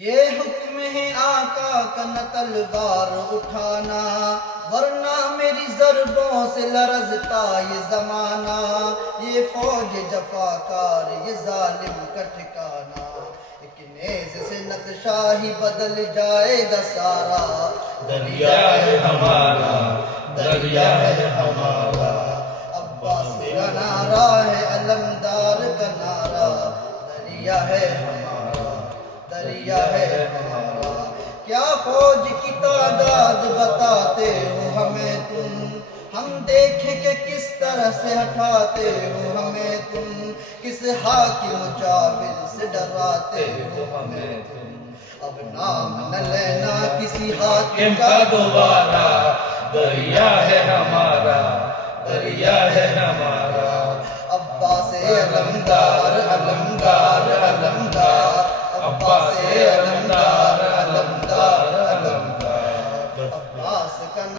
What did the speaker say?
یہ حکم ہے آقا کا نہ تلوار اٹھانا، ورنہ میری ضربوں سے لرزتا یہ زمانہ، یہ فوج جفاکار یہ ظالم کا ٹھکانہ، ایک نیزے سے نقشہ ہی بدل جائے گا سارا، دریا ہے ہمارا، دریا ہے ہمارا، عباس کا نعرہ ہے علمدار کا نعرہ، دریا ہے ہمارا، دریا ہے ہمارا، کیا فوج کی تعداد بتاتے ہو ہمیں تم، ہم دیکھیں کہ کس طرح سے ہٹاتے ہو ہمیں تم، کس حاکم جابر سے ڈراتے ہو ہمیں تم، اب نام نہ لینا کسی حاکم کا دوبارہ، دریا ہے ہمارا، دریا ہے ہمارا، عباس علمدار علمدار علمدار، عباس علمدار علمدار علمدار، عباس کا